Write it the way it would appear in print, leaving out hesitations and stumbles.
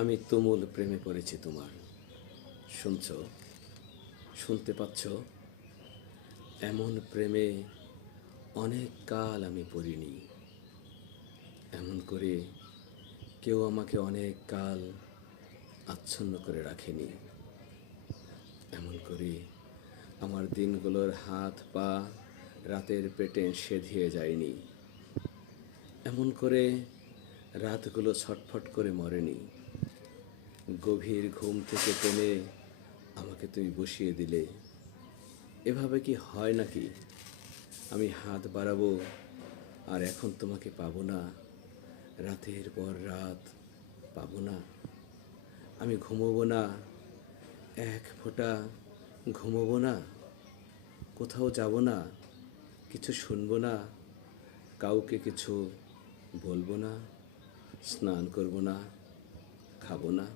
আমি তুমুল প্রেমে পড়েছি তোমার। শুনছ, শুনতে পাচ্ছ? এমন প্রেমে অনেক কাল আমি পড়িনি। এমন করে কেউ আমাকে অনেক কাল আচ্ছন্ন করে রাখেনি। এমন করে আমার দিনগুলোর হাত পা রাতের পেটে সেধিয়ে যায়নি। এমন করে রাতগুলো ছটফট করে মরেনি। গভীর ঘুম থেকে টেনে আমাকে তুমি বসিয়ে দিলে। এভাবে কি হয় নাকি? আমি হাত বাড়াবো আর এখন তোমাকে পাবো না, রাতের পর রাত পাবো না। আমি ঘুমোবো না, এক ফোঁটা ঘুমোবো না, কোথাও যাব না, কিছু শুনবো না, কাউকে কিছু বলবো না, স্নান করবো না, খাবো না।